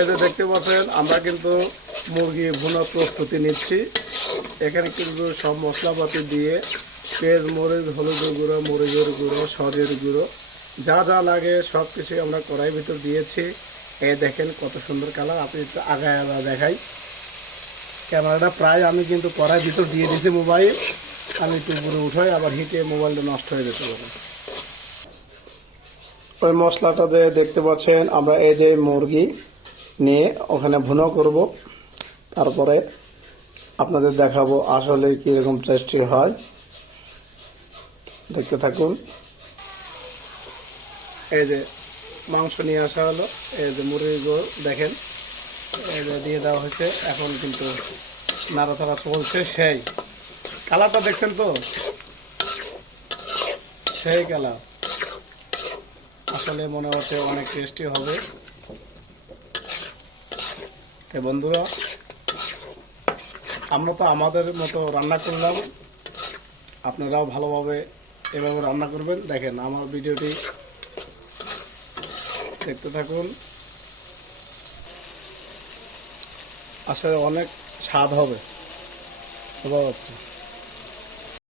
এই যে দেখতে পাচ্ছেন, আমরা কিন্তু মুরগি ভুনার প্রস্তুতি নিচ্ছি। এখানে কিন্তু সব মশলাপাতি দিয়ে পেঁয়াজ, মরিচ হলুদের গুঁড়ো, মরিচের গুঁড়ো সরের গুঁড়ো, যা যা লাগে সব কিছুই আমরা কড়াই ভিতর দিয়েছি। এ দেখেন কত সুন্দর কালার, আপনি একটু আগায় আগা দেখাই। ক্যামেরাটা প্রায় আমি কিন্তু কড়াই ভিতর দিয়ে দিয়েছি মোবাইল। আমি একটু উপরে উঠাই, আবার হিটে মোবাইলটা নষ্ট হয়ে যেতে পারে। ওই মশলাটা যে দেখতে পাচ্ছেন, আমরা এই যে মুরগি নিয়ে ওখানে ভুনো করব। তারপরে আপনাদের দেখাবো আসলে কীরকম টেস্টি হয়। দেখতে থাকুন। এই যে মাংস নিয়ে আসা হলো। এই যে মুরগির গোড় দেখেন। এই যে দিয়ে দেওয়া হয়েছে। এখন কিন্তু নাড়াচাড়া চলছে সেই। কালারটা দেখছেন তো? সেই কালার। আসলে মনে হচ্ছে অনেক টেস্টি হবে। বন্ধুরা, আমরা তো আমাদের মতো রান্না করলাম। আপনারাও ভালোভাবে এভাবে রান্না করবেন। দেখেন, আমার ভিডিওটি দেখতে থাকুন। আসলে অনেক স্বাদ হবে। বোঝা যাচ্ছে।